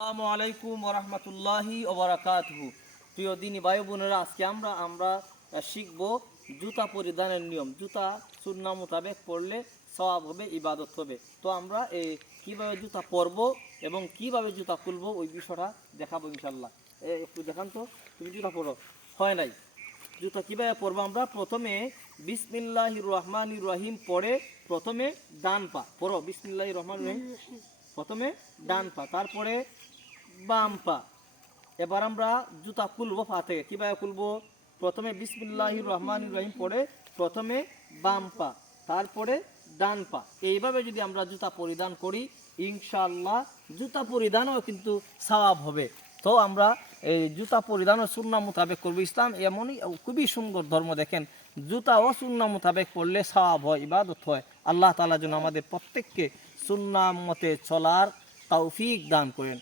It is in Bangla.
আসসালামু আলাইকুম ওরহমতুল্লাহি ওবরাকাতুহু। প্রিয় দিনী ভাই বোনেরা, আজকে আমরা শিখব জুতা পরিধানের নিয়ম। জুতা সুন্নাহ মোতাবেক পরলে সওয়াব হবে, ইবাদত হবে। তো আমরা কিভাবে জুতা পরবো এবং কিভাবে জুতা খুলবো ওই বিষয়টা দেখাবো ইনশাল্লাহ। একটু দেখান তো, তুমি জুতা পরো। হয় নাই, জুতা কীভাবে পরবো? আমরা প্রথমে বিসমিল্লাহির রহমানির রহিম পরে প্রথমে ডান পা পরো। বিসমিল্লাহির রহমানির রহিম, প্রথমে ডান পা, তারপরে বাম পা। এবার আমরা জুতা খুলবো পা থেকে। কীভাবে খুলবো? প্রথমে বিসমিল্লাহির রহমানির রহিম পরে প্রথমে বাম পা, তারপরে ডান পা। এইভাবে যদি আমরা জুতা পরিধান করি, ইনশাআল্লাহ জুতা পরিধানও কিন্তু সওয়াব হবে। তো আমরা এই জুতা পরিধানও সুন্নাহ মোতাবেক করবো। ইসলাম এমনই খুবই সুন্দর ধর্ম। দেখেন, জুতাও সুন্নাহ মোতাবেক পড়লে সওয়াব হয়, ইবাদত হয়। আল্লাহ তাআলা যেন আমাদের প্রত্যেককে সুন্নাহ মতে চলার তৌফিক দান করেন।